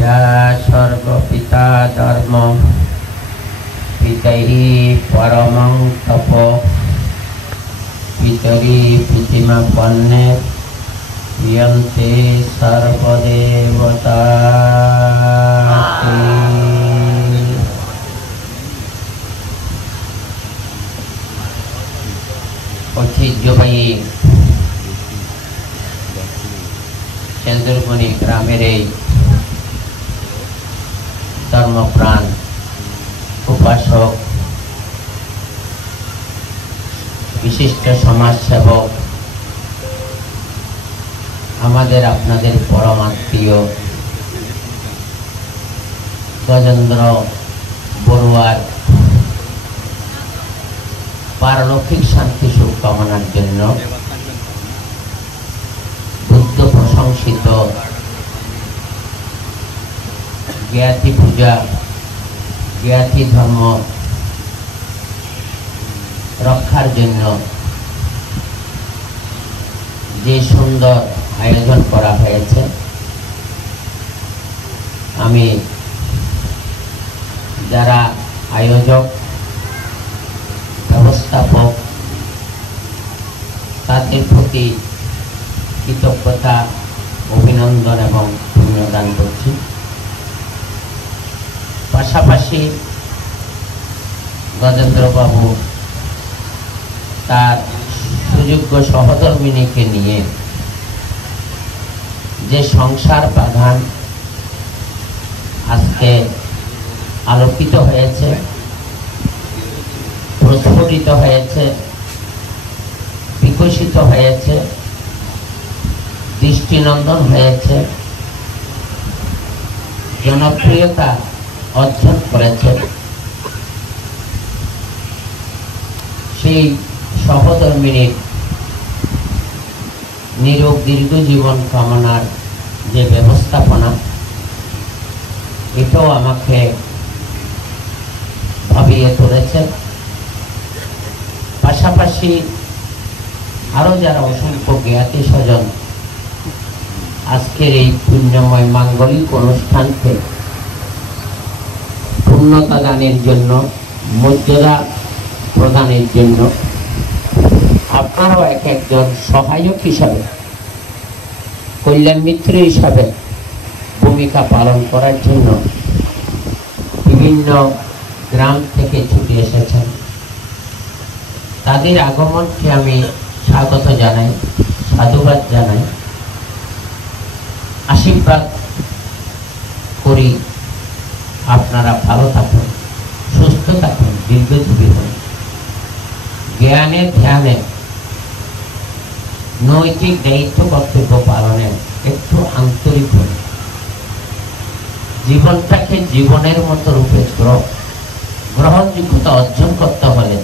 या सर्वपिता धर्म पितरि परमं तप पितरि पितिमा पन्ने यन्ते सर्वदेवता ঐতিহ্যবাহী चंद्रमणि ग्रामेर धर्मप्राण उपासक विशिष्ट समाजसेवक आमादेर आपनादेर परम आत्मीय गजेंद्र बड़ुआर पारलौकिक शांति सुख कामनार जन्य बुद्ध प्रशंसित ज्ञाति पूजा ज्ञाति धर्म रक्षार जन्य जे सुंदर आयोजन करा हयेछे आमी जारा आयोजक व्यवस्थापक तादेर प्रति कृतज्ञता अभिनंदन एवं पुण्यदान करছি पाशापाशी गजेंद्र बाबू तार सुयोग्य सहधर्मिणी के निये जे संसार बागान आजके आलोकित हयेछे प्रस्फुटित हयेछे विकसित हयेछे दृष्टिनंदन हयेछे जनप्रियता अर्जन करेछे सेई सहधर्मिणी निरोग दीर्घ जीवन कामनार जे व्यवस्थापना एटाও আমাকে ভাবিয়ে তুলেছে পাশাপাশি আরো যারা অসংখ্য জ্ঞাতি স্বজন আজকের এই পুণ্যময় মাঙ্গলিক অনুষ্ঠানকে পূর্ণতা দানের জন্য মর্যাদা প্রদানের জন্য আপনারাও এক একজন সহায়ক হিসাবে কল্যাণ মিত্র হিসাবে ভূমিকা পালন করার জন্য বিভিন্ন গ্রাম থেকে ছুটে এসেছেন তাদের আগমনকে আমি স্বাগত জানাই সাধুবাদ জানাই आशीर्वाद करी आपनारा भालो थाकुन सुस्थ थाकुन दीर्घजीवी हन ज्ञाने ध्याने नैतिक दायित्व कर्तव्य पालने एकटू आंतरिक हन जीवनटाके जीवनेर मतो रूपे ग्रहणयोग्यता अर्जन करते हले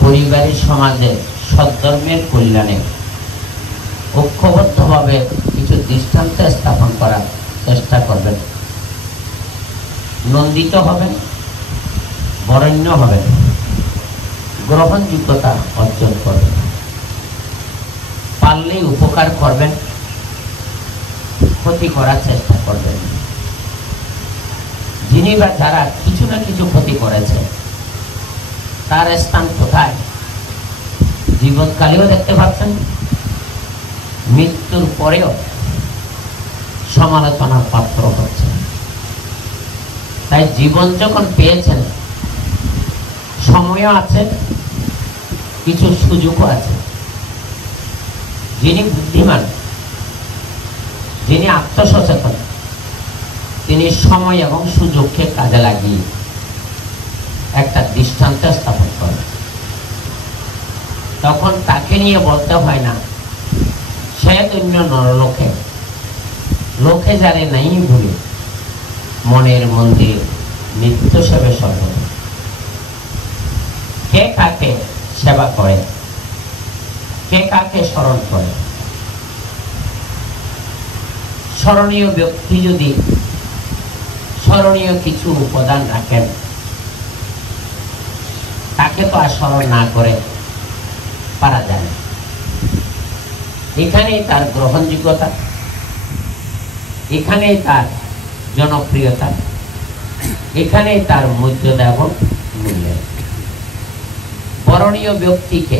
परिवारेर समाजे सद्धर्मेर कल्याणे ঐক্যবদ্ধভাবে কিছু দৃষ্টান্ত স্থাপন করার চেষ্টা করবেন নন্দিত হবেন বরেণ্য হবেন গ্রহণযোগ্যতা অর্জন করবেন পারলে উপকার করবেন ক্ষতি করার চেষ্টা করবেন যিনি বা যারা কিছু না কিছু ক্ষতি করেছে তার স্থান কোথায় জীবনকালেও দেখতে পাচ্ছেন মৃত্যুর পরেও সমালোচনার পাত্র হচ্ছে তাই জীবন যখন পেয়েছেন সময়ও আছে কিছু সুযোগও আছে যিনি বুদ্ধিমান যিনি আত্মসচেতন তিনি সময় এবং সুযোগকে কাজে লাগিয়ে একটা দৃষ্টান্ত স্থাপন করেন তখন তাকে নিয়ে বলতে হয় না সে ধন্য নরলোকে লোকে জানে নাই ভুলে মনের মন্দির নিত্য সেবে সর্বদা কে কাকে সেবা করে কে কাকে স্মরণ করে স্মরণীয় ব্যক্তি যদি স্মরণীয় কিছু উপাদান রাখেন তাকে তো আর স্মরণ না করে পারা যায় না এখানেই তার গ্রহণযোগ্যতা এখানেই তার জনপ্রিয়তা, এখানে তার মর্যাদা এবং মূল্য। বরণীয় ব্যক্তিকে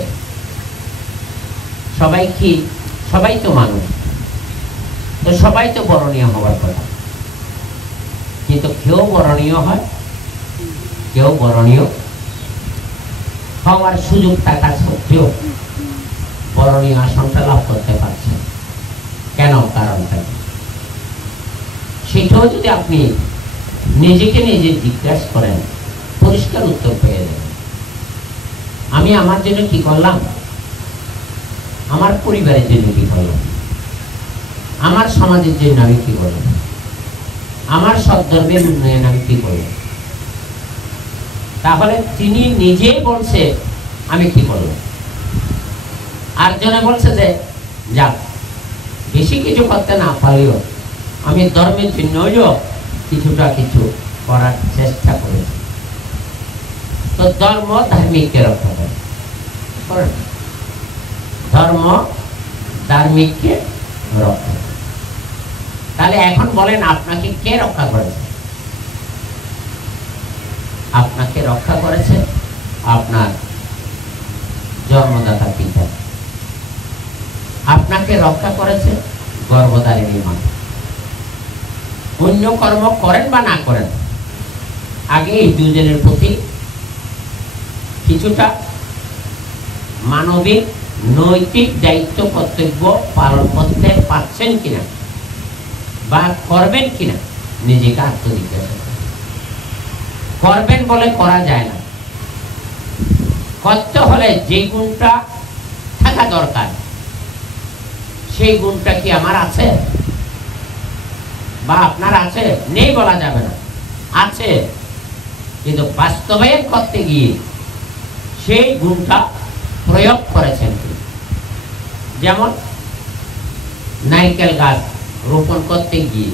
সবাই তো মানুষ, তো সবাই তো বরণীয় হওয়ার কথা, কিন্তু কেউ বরণীয় হয়, কেউ বরণীয় হওয়ার সুযোগ থাকা সত্ত্বেও বরণীয় আসনটা লাভ করতে পারছে কেন? কারণটা সেটাও যদি আপনি নিজেকে নিজে জিজ্ঞাসা করেন, পরিষ্কার উত্তর পেয়ে যাবেন। আমি আমার জন্য কি করলাম, আমার পরিবারের জন্য কি করলাম, আমার সমাজের জন্য আমি কি করলাম, আমার সদ্ধর্মের উন্নয়ন আমি কি করলাম। তাহলে তিনি নিজেই বলছে আমি কি করলাম, আর জনে বলছে যে যাক বেশি কিছু করতে না পারলেও আমি ধর্মের জন্য কিছুটা কিছু করার চেষ্টা করেছি। তো ধর্ম ধার্মিককে রক্ষা করে, ধর্ম ধার্মিককে রক্ষা। তাহলে এখন বলেন আপনাকে কে রক্ষা করেছে? আপনাকে রক্ষা করেছে আপনার জন্মদাতা পিতা, আপনাকে রক্ষা করেছে গর্ভধারিণী মা। অন্য কর্ম করেন বা না করেন, আগে এই দুজনের প্রতি কিছুটা মানবিক নৈতিক দায়িত্ব কর্তব্য পালন করতে পারছেন কিনা বা করবেন কিনা নিজেকে আত্মজিজ্ঞাসা করবেন। বলে করা যায় না, করতে হলে যে গুণটা থাকা দরকার সেই গুণটা কি আমার আছে বা আপনার আছে? নেই বলা যাবে না, আছে, কিন্তু বাস্তবায়ন করতে গিয়ে সেই গুণটা প্রয়োগ করেছেন। যেমন নারকেল গাছ রোপণ করতে গিয়ে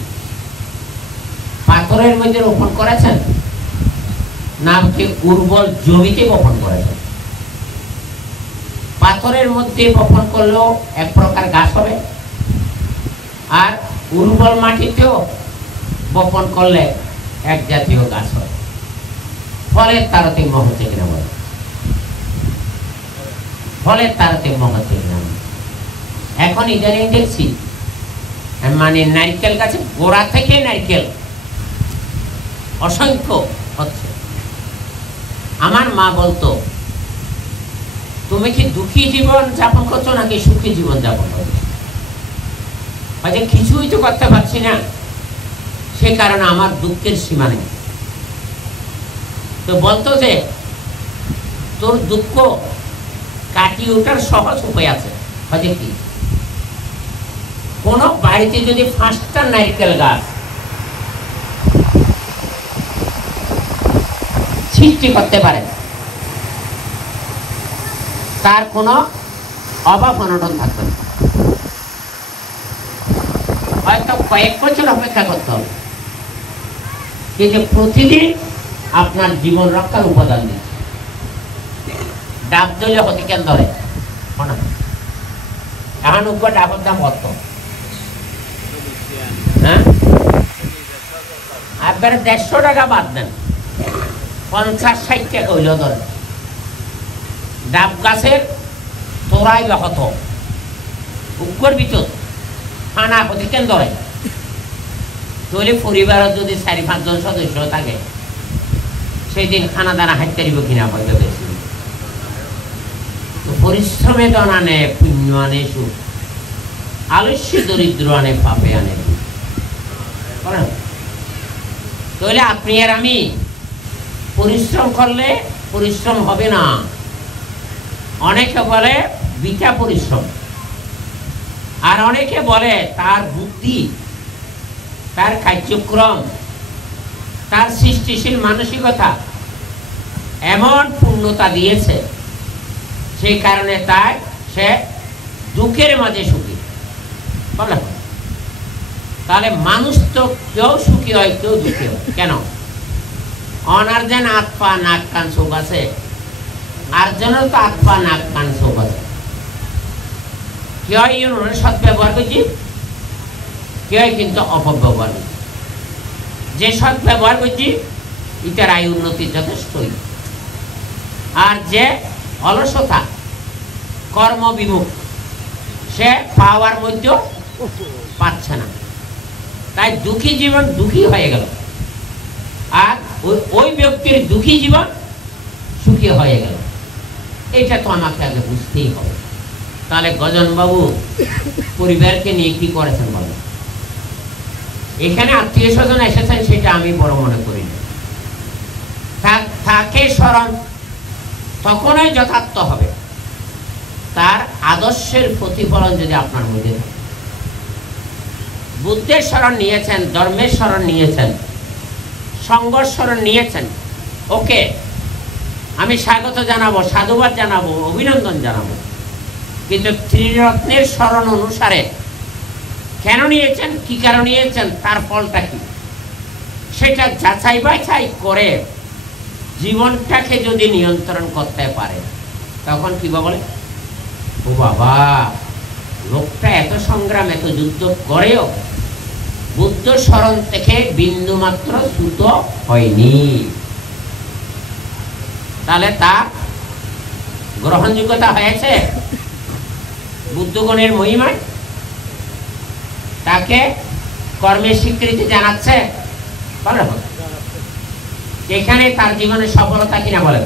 পাথরের মধ্যে রোপণ করেছেন না উর্বর জমিতে বপন করেছেন? পাথরের মধ্যে বপন করলেও এক প্রকার গাছ হবে, আর উর্বর মাটিতেও বপন করলে এক জাতীয় গাছ হবে। ফলের তারতম্য হচ্ছে কিনা বলে, ফলের তারতম্য হচ্ছে কিনা? এখন ইদানিং দেখছি মানে নারকেল গাছে গোড়া থেকে নারকেল অসংখ্য হচ্ছে। আমার মা বলতো, তুমি কি দুঃখী জীবন যাপন করছো নাকি সুখী জীবন যাপন করছো? হয়তো কিছুই তো করতে পারছি না, সে কারণে আমার দুঃখের সীমা নেই। তো বলতো যে তোর দুঃখ কাটিয়ে ওঠার সহজ উপায় আছে। হয়তো কি, কোন বাড়িতে যদি 5টা নারকেল গাছ সৃষ্টি করতে পারে, তার কোনো অভাব অনটন থাকবে না। হয়তো কয়েক বছর অপেক্ষা করতে হবে, কিন্তু প্রতিদিন আপনার জীবন রক্ষার উপাদান দিচ্ছে। ডাব দিলে হতে কেন ধরে এখন ডাবের দাম কত? হ্যাঁ, একবারে 150 টাকা বাদ দেন, 50-60 টাকা হইলেও ধরে। ডাব গাছের তোরাই বা কত উগ্র ভিতর খানা হতে কেন ধরে? তাহলে পরিবারের যদি 4-5 জন সদস্য থাকে, সেই দিন খানা দানা হাঁটতে দিব কিনা হয়তো বেশি। পরিশ্রমে ধন আনে, পুণ্য আনে সুখ, আলস্য দরিদ্র আনে, পাপে আনে। তাহলে আপনি আর আমি পরিশ্রম করলে পরিশ্রম হবে না। অনেকে বলে বিটা পরিশ্রম, আর অনেকে বলে তার বুদ্ধি, তার কার্যক্রম, তার সৃষ্টিশীল মানসিকতা এমন পূর্ণতা দিয়েছে, সেই কারণে তাই সে দুঃখের মাঝে সুখী। তাহলে মানুষ তো কেউ সুখী হয়, কেউ দুঃখী হয়। কেন? অনার যেন হাত পা নাক কান চোখ আছে, আর জনের তো হাত পা নাক কান চোখ আছে। কেউ সৎ ব্যবহার করছি, কেউ কিন্তু অপব্যবহার করছে। যে সৎ ব্যবহার করছি এটার আয় উন্নতি যথেষ্টই। আর যে অলসতা কর্মবিমুখ সে পাওয়ার মধ্যে পাচ্ছে না, তাই দুঃখী জীবন দুঃখী হয়ে গেল, আর ওই ব্যক্তির দুঃখী জীবন সুখী হয়ে গেল। এটা তো আমাকে আগে বুঝতেই হবে। তাহলে গজনবাবু পরিবারকে নিয়ে কি করেছেন বলেন? এখানে আত্মীয় স্বজন এসেছেন সেটা আমি বড় মনে করি না। তাকে স্মরণ তখনই যথার্থ হবে তার আদর্শের প্রতিফলন যদি আপনার মধ্যে থাকে। বুদ্ধের স্মরণ নিয়েছেন, ধর্মের স্মরণ নিয়েছেন, সংঘর্ষ স্মরণ নিয়েছেন, ওকে আমি স্বাগত জানাবো, সাধুবাদ জানাবো, অভিনন্দন জানাবো। কিন্তু ত্রিরত্নের স্মরণ অনুসারে কেন নিয়েছেন, কি কারণ নিয়েছেন, তার ফলটা কি, সেটা যাচাই বাছাই করে জীবনটাকে যদি নিয়ন্ত্রণ করতে পারে তখন কি বলে, ও বাবা লোকটা এত সংগ্রাম এত যুদ্ধ করেও বুদ্ধ স্মরণ থেকে বিন্দু মাত্র চ্যুত হয়নি। তাহলে তার গ্রহণযোগ্যতা হয়েছে বুদ্ধগণের মহিমায়, তাকে কর্মের স্বীকৃতি জানাচ্ছে। এখানে তার জীবনের সফলতা কিনা বলেন,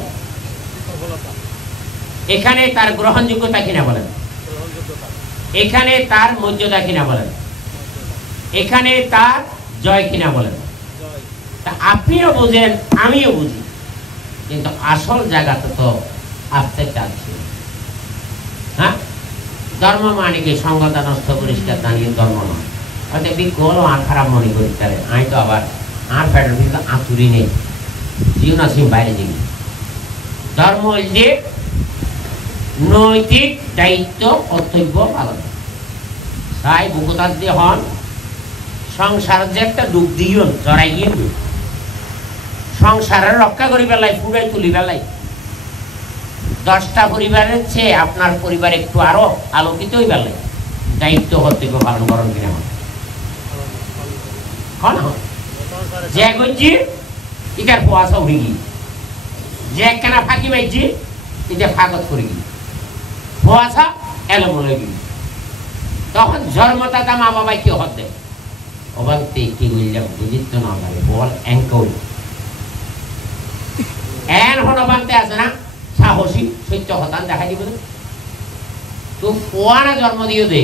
এখানে তার গ্রহণযোগ্যতা কিনা বলেন, এখানে তার মর্যাদা কিনা বলেন, এখানে তার জয় কিনা বলেন। তা আপনিও বুঝেন আমিও বুঝি, কিন্তু আসল জায়গাটা তো আসতে চাচ্ছি। হ্যাঁ, ধর্ম মানে কি সংগতা নষ্ট পরিষ্কার দাঁড়িয়ে ধর্ম নয়। হয়তো বিকল আর খারাপ মনে করি তারে আমি তো আবার আর ফেটার কিন্তু আঁতুরি নেই, জীবন আসি বাইরে যাই। ধর্ম যে নৈতিক দায়িত্ব কর্তব্য পালন, তাই বুকতার দিয়ে হন সংসার যে একটা ডুব দিও চড়াই গিয়ে সংসারের রক্ষা করি বেলায় ফুড়াই তুলি বেলায় 10টা পরিবারের চেয়ে আপনার পরিবার একটু আরো আলোকিত হয়ে বেলায় দায়িত্ব কর্তব্য পালন করেন কিনা যে করছি এটার পোয়াশা উড়ে গিয়ে, যে একখানা ফাঁকি মাইছি এটা ফাঁকত করে গিয়ে পোয়াশা এলো মনে গিয়ে, তখন জন্মদাতা মা বাবাই কি হতে অবান্তে কি বললাম বুঝিত না লাগে বল অ্যাঙ্কল এন হনবান্তে আছে না সাহসী সত্য হতান দেখা দিব তো ফোয়ারা জন্ম দিও দে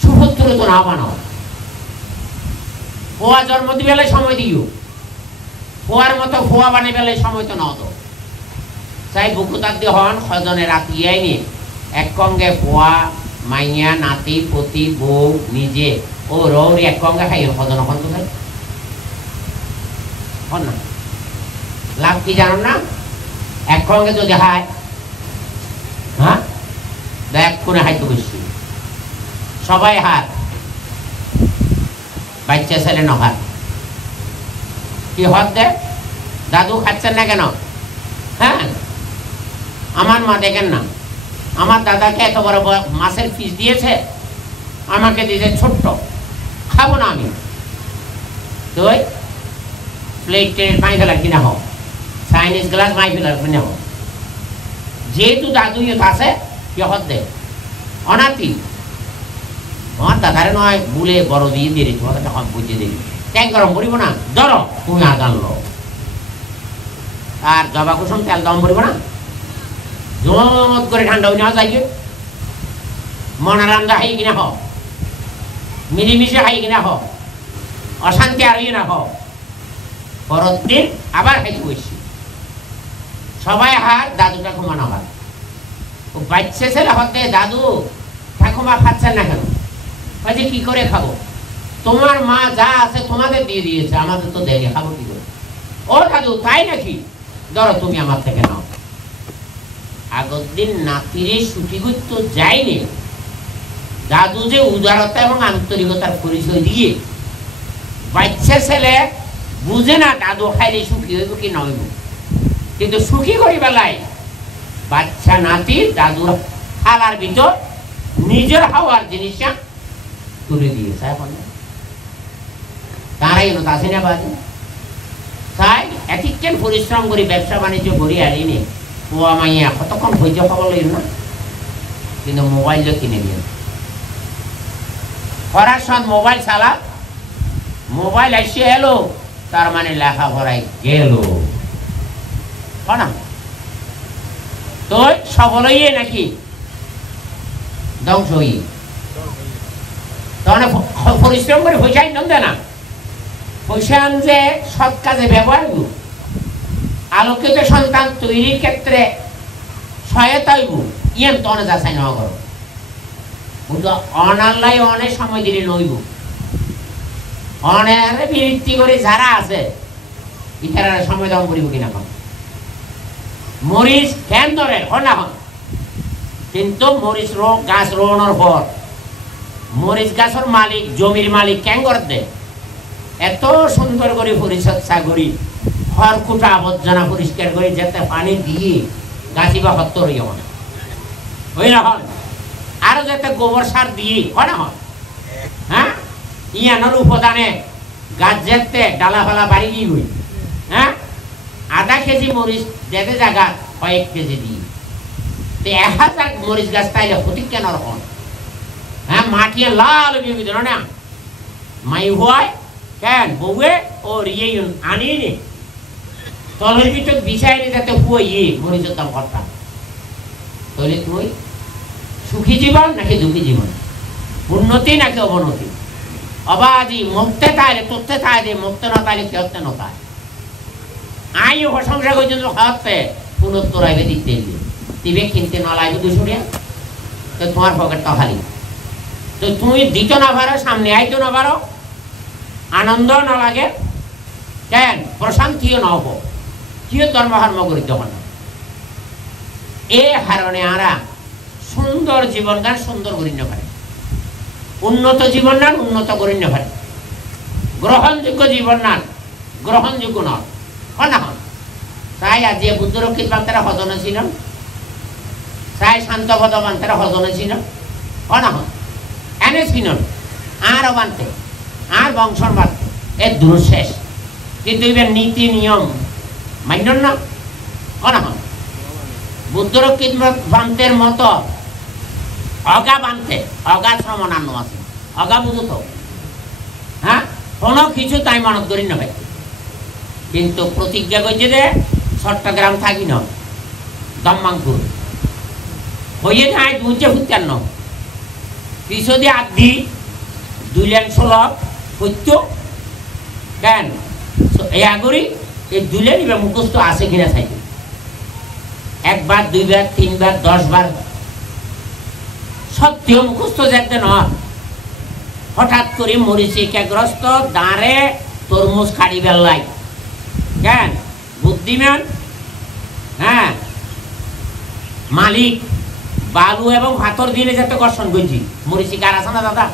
সুপুত্র তো না বানাও, ফোয়া জন্ম দিবে সময় দিও, ফোয়ার মতো ফোয়া বানিয়ে বেলে সময় তো না তো চাই বুকুতার দিয়ে হন সজনে রাতি আইনি এক কঙ্গে ফোয়া মাইয়া নাতি পতি বউ নিজে ও রৌরি এক কঙ্গে খাই সজন এখন তো খাই না লাভ কি জানো না, এক সঙ্গে যদি হায় হ্যাঁ দেখ করে হাইতে বসছি সবাই হাত বাচ্চা ছেলে ন হাত কি হত দে দাদু খাচ্ছেন না কেন? হ্যাঁ আমার মা দেখেন না, আমার দাদাকে এত বড় মাছের পিস দিয়েছে, আমাকে দিয়েছে ছোট্ট, খাবো না আমি, তুই প্লেট টেট মাই ফেলার কিনা হোক, চাইনিজ গ্লাস মাই ফেলার কিনা হোক, যেহেতু দাদু ইয়ে আছে কি হত দে অনাতি আমার দাদারে নয় বুলে বড় দিয়ে দিয়ে তোমাকে তখন বুঝিয়ে দিবি ট্যাঙ্ক গরম করিব না ধরো তুমি আদান লো আর জবা কুসুম তেল দম করিব না জমত করে ঠান্ডা হয়ে নেওয়া যাই মনা রান্দা হাই কিনা হ মিলিমিশে হাই কিনা হ অশান্তি আর না হ পরের দিন আবার খাইতে বসছি সবাই হাত দাদুটা ঘুমানো হাত ও বাচ্চা ছেলে হতে দাদু ঠাকুমা খাচ্ছেন না কেন? কাজে কি করে খাবো, তোমার মা যা আছে তোমাদের দিয়ে দিয়েছে আমাদের তো দেয়নি, খাবো কি করে? ও দাদু তাই নাকি, ধরো তুমি আমার থেকে নাও। আগের দিন নাতিরে ছুটি করতে যায়নি, দাদু যে উদারতা এবং আন্তরিকতার পরিচয় দিয়ে বাচ্চা ছেলে বুঝে না দাদু খাইলে সুখী হইব কি না হইব, কিন্তু সুখী করি বেলায় বাচ্চা নাতি দাদুর খালার ভিতর নিজের হওয়ার জিনিসটা তুলে দিয়েছে। এখন তারাই এলো আসে না বাজে তাই এতিকেন পরিশ্রম করি ব্যবসা বাণিজ্য করি আর এনে পোয়া মাইয়া কতক্ষণ ধৈর্য খবর লইল না কিন্তু মোবাইল কিনে নিয়ে করার সময় মোবাইল চালা মোবাইল এসে এলো তার মানে লেখাপড়ায় গেল না তো সফল হইয়ে নাকি ধ্বংস হইয়ে তখন পরিশ্রম করে পয়সা ইনকাম দেয় না পয়সা আনছে সৎ কাজে ব্যবহার আলোকিত সন্তান তৈরির ক্ষেত্রে সহায়তা হইব ইয়ান তখন যাচাই নেওয়া করো অনাল্লাই অনেক সময় দিলে নইব অনেক বিরক্তি করে যারা আছে ইতারা সময় দাম করিব কিনা কম মরিচ কেন ধরে না কিন্তু মরিচ গাছ রোপণের পর মরিচ গাছের মালিক জমির মালিক কেন করতে এত সুন্দর করে পরিচর্যা করি খড়কুটা আবর্জনা পরিষ্কার করে যাতে পানি দিয়ে গাছি বা হত্য হইয়া মনে হই না হন আরো যাতে গোবর সার দিয়ে হয় না হন হ্যাঁ ইয়ানোর উপাদানে গাছ যেতে ডালা ফালা বাড়ি গিয়ে হই হ্যাঁ আধা কেজি মরিচ যেতে জায়গা কয়েক কেজি দিয়ে 1000 মরিচ গাছ তাইলে ক্ষতি কেন রকম হ্যাঁ মাটিয়ে লাল বিবিধ না মাই হয় কেন বউয়ে ও রিয়ে আনিনি তলের ভিতর বিষাইনি যাতে হুয়ে মরিচের দাম কর্তা তাহলে তুই সুখী জীবন নাকি দুঃখী জীবন উন্নতি নাকি অবনতি অবাজি মুক্তে তাইলে তথ্যে তাইলে মুক্ত না তাইলে খেতে নতায় আই প্রশংসা করছেন খাওয়াতে পুনত্তর আইবে দিতে দিবে কিনতে না লাগবে 200 টাকা তো তোমার পকেটটা খালি তো তুমি দিত না পারো সামনে আইতো না পারো আনন্দ না লাগে কেন প্রশান্তিও না হবো কিও ধর্মকর্ম করিতে হবে না এ হারণে আরা সুন্দর জীবন গান সুন্দর করিন্য পারে উন্নত জীবন নান উন্নত করিন্য পারে গ্রহণযোগ্য জীবন নান গ্রহণযোগ্য নয় না হন তাই আজ যে বুদ্ধরক্ষিত বান্তারা হজনে ছিল তাই শান্ত পদ বান্তারা হজনে ছিল না হন এনে ছিল আরও বানতে আর বংশর বানতে এর দূর শেষ কিন্তু এবার নীতি নিয়ম মান্য না না হন বুদ্ধরক্ষিত বান্তের মতো অগা বানতে অগা শ্রমণান্য আছে অগা বুঝত হ্যাঁ কোনো কিছু তাই মনত করি না ভাই কিন্তু প্রতিজ্ঞা করছে যে চট্টগ্রাম থাকি না দম্মাংপুর হইয়ে যায় বুঝছে ফুটার ন পিছু দিয়ে আদি 2 লাখ 16 সত্য কেন এই আগরি এই 2 লাখ নিবে মুখস্থ আছে কিনা চাই 1 বার 2 বার 3 বার 10 বার সত্য মুখস্থ যেতে ন হঠাৎ করে মরিচিকাগ্রস্ত দাঁড়ে তরমুজ খাড়ি বেল্লাই কেন বুদ্ধিমান হ্যাঁ মালিক বালু এবং ভাতর দিনে যাতে কর্ষণ করছি মরিচিকার আছে না দাদা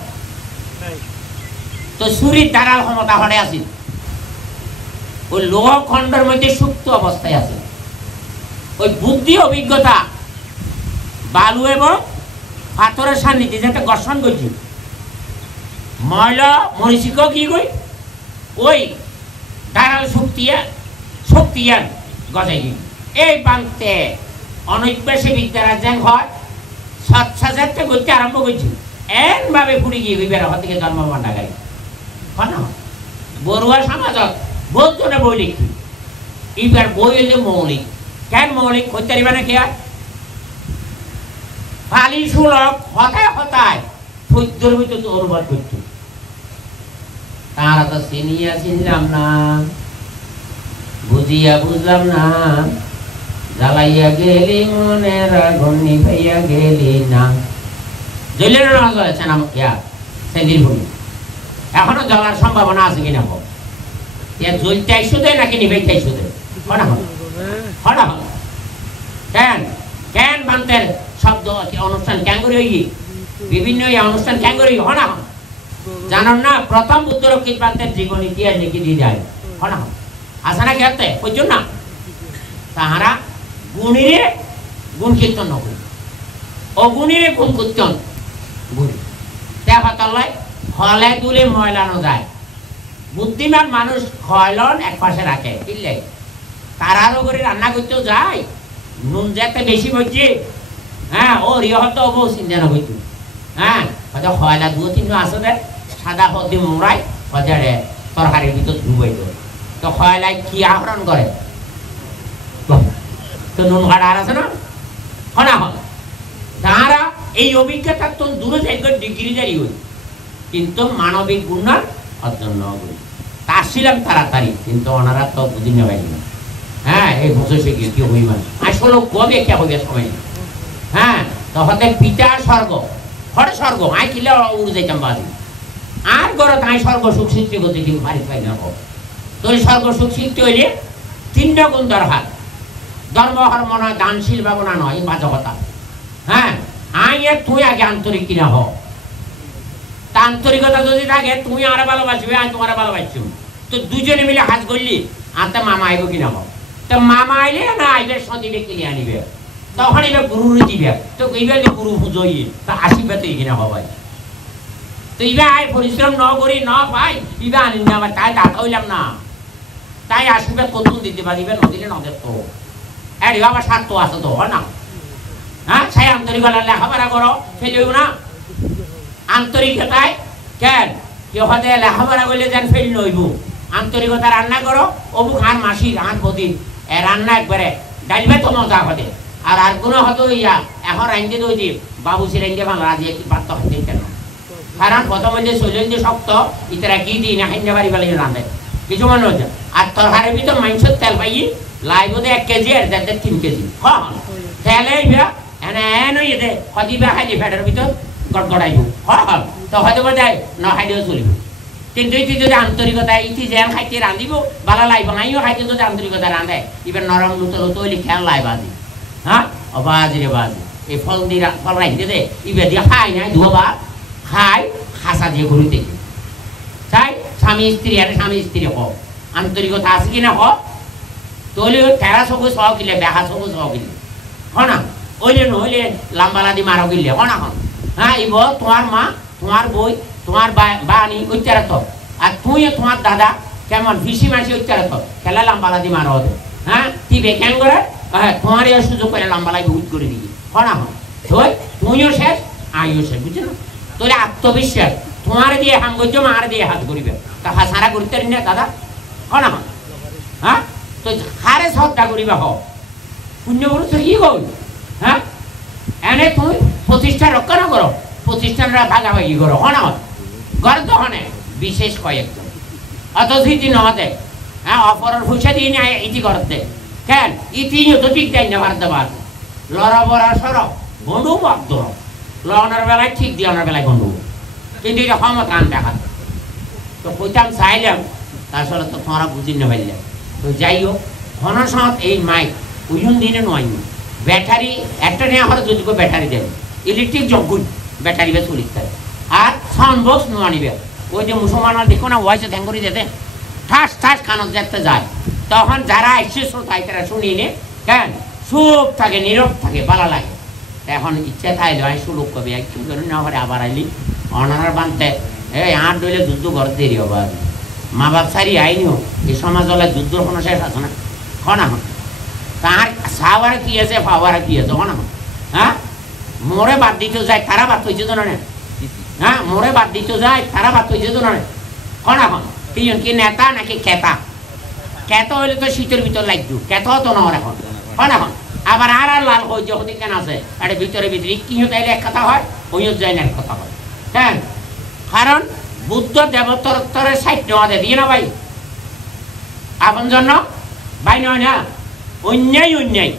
তো সুরির দ্বারা ক্ষমতা হরে আছে ওই লোহ খণ্ডের মধ্যে সুপ্ত অবস্থায় আছে ওই বুদ্ধি অভিজ্ঞতা বালু এবং পাথরের সান্নিধ্যে যাতে কর্ষণ করছি ময়লা মরিচিক কি কই ওই দাঁড়াল শক্তিয়ান গজাই এই বাংতে অনৈবেশী বিদ্যারা যেন হয় সৎসাজাতে করতে আরম্ভ করছি এনভাবে ফুড়ি গিয়ে বিবের হাত থেকে জন্মমান ডাকাই না বড়ুয়া সমাজত বহুত জনে বই লিখি এইবার বই হইলে মৌলিক কেন মৌলিক হইতে পারিবে না কি হয় ফালি সুলভ হতায় হতায় সত্যর ভিতরে অনুবাদ করছে তারা তো চিনিয়া চিনলাম না বুঝিয়া বুঝলাম না জ্বালাইয়া গেলি মনের আগুন নিভাইয়া গেলি না জ্বলের না জ্বলেছে না সেদিন ভূমি এখনো জ্বলার সম্ভাবনা আছে কিনা হোক জ্বলতে আইসু দেয় নাকি নিভাইতে আইসু দেয় কেন কেন বান্তের শব্দ অনুষ্ঠান কেন করে হই বিভিন্ন অনুষ্ঠান কেন করে হনা জানান না প্রথম বুদ্ধরক্ষিত বান্তের জীবন ইতিহাস লিখে দিয়ে যায় হনা আসে না খেতে বুঝুন না তাহারা গুণীরে গুণ কীর্তন নকরি অগুণীরে গুণ কীর্তন গুণী দেখা তলায় হলে তুলে ময়লানো যায় বুদ্ধিমান মানুষ খয়লন এক পাশে রাখে বুঝলে তারারও করে রান্না করতেও যায় নুন যাতে বেশি বলছে হ্যাঁ ও রিহত বউ চিন্তা না বইতু হ্যাঁ হয়তো খয়লা দু তিনটা আসলে সাদা হদি মোড়াই হজারে তরকারির ভিতর ডুবাই দেয় তো খয়লায় কি আহরণ করে তো নুন কাটা আর আছে না হনা হন তারা এই অভিজ্ঞতা তো দূরে যাইবে ডিগ্রিদারি হই কিন্তু মানবিক গুণ অর্জন ন করি তা আসছিলাম তাড়াতাড়ি কিন্তু ওনারা তো বুঝি নেবেন না হ্যাঁ এই বছর সে কি হই মানে আসলে কবে কে হবে সময় হ্যাঁ তো হতে পিতা স্বর্গ হরে স্বর্গ আই কিলে উড়ে যাইতাম বাদি আর গড় তাই স্বর্গ সুখ সৃষ্টি করতে কিন্তু পারি পাই না তোর স্বর্গ সুখ সৃষ্টি হইলে তিনটা গুণ দরকার ধর্ম হর মনে হয় দানশীল ভাবনা নয় এই বাজে কথা হ্যাঁ আই তুই আগে আন্তরিক কিনা হ তা আন্তরিকতা যদি থাকে তুমি আরে ভালোবাসবে আমি তোমার ভালোবাসছি তো দুজনে মিলে হাত করলি আর তা মামা আইব কিনা হ তো মামা আইলে না আইবে সতীবে কিনে আনিবে তখন এবার গুরু দিবে তো এইবার যে গুরু পুজোই তা আশীর্বাদ কিনা হবাই তো এইবার আয় পরিশ্রম ন করি ন পাই এইবার আনিন না তাই দাঁত হইলাম না তাই আশীর্বাদ কতক্ষণ দিতে পারিবে নদীরে নদের তো হ্যাঁ আবার স্বার্থ আছে তো হয় না হ্যাঁ সেই আন্তরিকতা লেখাপড়া করো ফেলিও না আন্তরিকতায় কেন কেউ হতে লেখাপড়া করলে যেন ফেল নইব আন্তরিকতা রান্না করো অবুক আর মাসি আর প্রতি রান্না একবারে ডালবে তো মজা হতে আর কোনো হয়তো ইয়া এখন রাঁধতে তো যে বাবু সে রাঁধতে ভালো রাজি কি পাত্র হতে কেন কারণ প্রথমে যে শৈলেন যে শক্ত ইতারা কি দিই না খাইতে পারি বলে রাঁধে কিছু মনে হচ্ছে আর তরকারির ভিতর মাংসের তেল পাই লাই বোধ 1 কেজি আর যাদের 3 কেজি হ্যাঁ তেলে ইয়া এনে ইয়ে হদিবা খাইলে ফ্যাটের ভিতর গড়গড়াইব হ্যাঁ তো হয়তো বোধ ন খাইলেও চলিব কিন্তু ইতি যদি আন্তরিকতা ইতি যেন খাইতে রাঁধিব ভালো লাইব আইও খাইতে যদি আন্তরিকতা রাঁধে এবার নরম লুতো লুতো হইলে খেয়াল লাই বাজি হ্যাঁ বাজি রে বাজি এই ফল দিয়ে ফল রাখতে দে ইবে দিয়ে খাই নাই ধোবা খাই খাসা দিয়ে ঘুরিতে চাই স্বামী স্ত্রী আর স্বামী স্ত্রী হোক আন্তরিকতা আছে কিনা হোক তোলে তেরা সবু সহ কিলে বেহা সবু সহ কিলে হয় না ওইলে নহলে লাম্বালাদি মারো কিলে হয় না হন হ্যাঁ ইব তোমার মা তোমার বই তোমার বানি উচ্চারত আর তুই তোমার দাদা কেমন ভিসি মাসি উচ্চারত খেলা লাম্বালাদি মারো ওদের হ্যাঁ তিবে কেন করে হ্যাঁ তোমার এই সুযোগ করে লাম্বালাই উইট করে দিবি হয় না হন তুইও শেষ আইও শেষ বুঝছো না তোলে আত্মবিশ্বাস তোমার দিয়ে হাম করছো মার দিয়ে হাত করিবে তা হাসারা করতে না দাদা হয় না হন হ্যাঁ তো হারে শ্রদ্ধা করিবা হ পুণ্যগুরু তো কি কর হ্যাঁ এনে তুই প্রতিষ্ঠা রক্ষা না করো প্রতিষ্ঠানরা ভাগাভাগি করো হয় না ঘর তো হনে বিশেষ কয়েকজন অথচ ইতি নহতে হ্যাঁ অপরের ফুসা দিয়ে নেয় ইতি করতে কেন ইতি তো ঠিক দেয় না ভারত দেবার লড়া বড়া সর বন্ধু বাগদর লড়ানোর বেলায় ঠিক দিয়ে ওনার বেলায় বন্ধু কিন্তু এটা ক্ষমতা আন দেখা তো কইতাম চাইলাম তারপরে তো তোমরা বুঝি না পারলাম তো যাই হোক ঘনসৎ এই মাইক ওইজন দিনে নয় ব্যাটারি একটা নেওয়া হলে যদি ব্যাটারি দেবে ইলেকট্রিক জগুন ব্যাটারি বে চলিতে আর সাউন্ড বক্স নোয়া নিবে ওই যে মুসলমানরা দেখো না ওয়াইসে ধ্যান করে যেতে ঠাস ঠাস কানত যেতে যায় তখন যারা এসে শ্রোতায় তারা শুনি নে কেন চুপ থাকে নীরব থাকে ভালো লাগে এখন ইচ্ছা থাকলে আমি সুলোক কবি একটু করে নেওয়া পরে আবার আইলি অনার বানতে এই আট ডইলে যুদ্ধ ঘর দেরি হবো আর মা বাপ সারি আইনিও এই সমাজ হলে যুদ্ধ কোনো শেষ আছে না হনা হন তার সাওয়ার কি আছে পাওয়ার কি আছে হনা হন হ্যাঁ মোড়ে বাদ দিতে যায় তারা বাদ হয়েছে তো না হ্যাঁ মোড়ে বাদ দিতে যায় তারা বাদ হয়েছে তো না হনা হন তিনজন কি নেতা নাকি খেতা খেতা হইলে তো শীতের ভিতর লাগতো খেতাও তো না এখন হনা হন আবার আর লাল হয়ে যখন কেন আছে এটা ভিতরে ভিতরে কি তাইলে এক কথা হয় ওই যায় না এক কথা হয় হ্যাঁ কারণ বুদ্ধ দেবতরের সাইড নেওয়া দিয়ে না ভাই আপন জন্য ভাই নয় না অন্যায় অন্যায়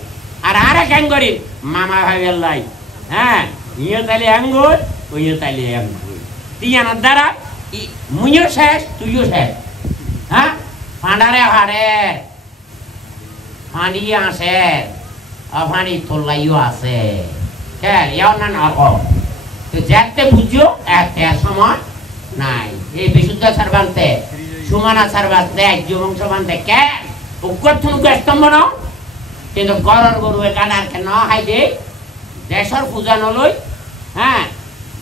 আর আর এক অ্যাঙ্গরি মামা ভাইয়ের লাই হ্যাঁ ইয়ে তাইলে অ্যাঙ্গুল ওইও তাইলে অ্যাঙ্গুল তিয়ানোর দ্বারা মুইও শেষ তুইও শেষ হ্যাঁ ফাঁডারে হাড়ে ফাঁড়ি আসে ফাঁড়ি তোল্লাইও আছে খেল ইয়াও না না তো যেতে বুঝিও এত সময় নাই এই বিশুদ্ধ সার্বান্তে সুমানা সার্বান্তে যুবংশ বান্তে কে উৎকর্ষণ স্তম্ভ ন কিন্তু গরর গরু কানার কে ন হাই দে দেশর পূজা নলই হ্যাঁ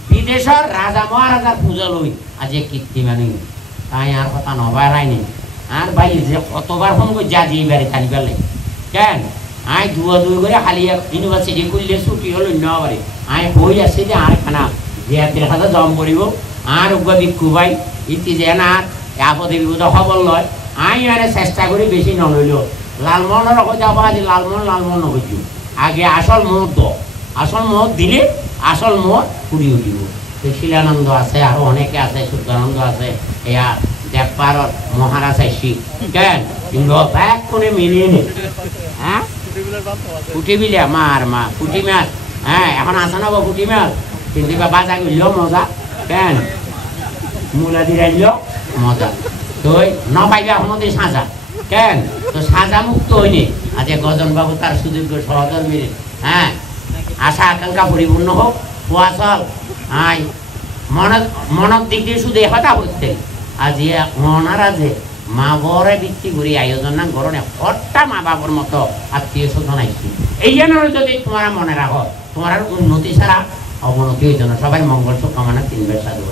বিদেশর রাজা মহারাজার পূজা লই আজ কীর্তি মানে তাই আর কথা নবারায়নি আর ভাই যে কতবার ফোন করে যা দিয়ে বাড়ি খালি পেলে কেন আই দুয়া দুই করে খালি ইউনিভার্সিটি খুললে ছুটি হলো নবারে আই বই আসছি যে আর খানা জিয়াতের হাতে জম পড়িব আর উগ্র বিক্ষু ভাই ইতি যে না আপদে বিপদ খবর লয় আই আরে চেষ্টা করি বেশি নলইল লালমোহনের কথা আজি লালমোহন নকৰিছো আগে আসল মত আসল মত দিলে আসল মত ফুৰি উঠিব শিলানন্দ আছে আর অনেকে আছে শুদ্ধানন্দ আছে এয়া দেবপাৰৰ মহারাজ আইছি কেন কিন্তু ব্যাগ কোনে মিলিয়ে নে হ্যাঁ ফুটি বিলে মার মা ফুটি মাছ হ্যাঁ এখন আছে না ফুটি মাছ কিন্তু বাজা গেল মজা কেন মূলা দিয়ে মজা তো নপাইবা সমতে সাজা কেন তো সাজা মুক্ত হয়নি আজ গজন বাবু তার সুযোগ্য সহকর্মী হ্যাঁ আশা আকাঙ্ক্ষা পরিপূর্ণ হোক পোয়া চল আই মনের দিক দিয়ে শুধু কথা হচ্ছে আজ ওনারা যে মা বরে ভিত্তি করি আয়োজন না গরণে হট্টা মা বাবার মতো আত্মীয় স্বজন আইসি এই জন্য যদি তোমরা মনে রাখো তোমার উন্নতি ছাড়া অবনতি হইত না সবাই মঙ্গল কামনা 3 বার সাধু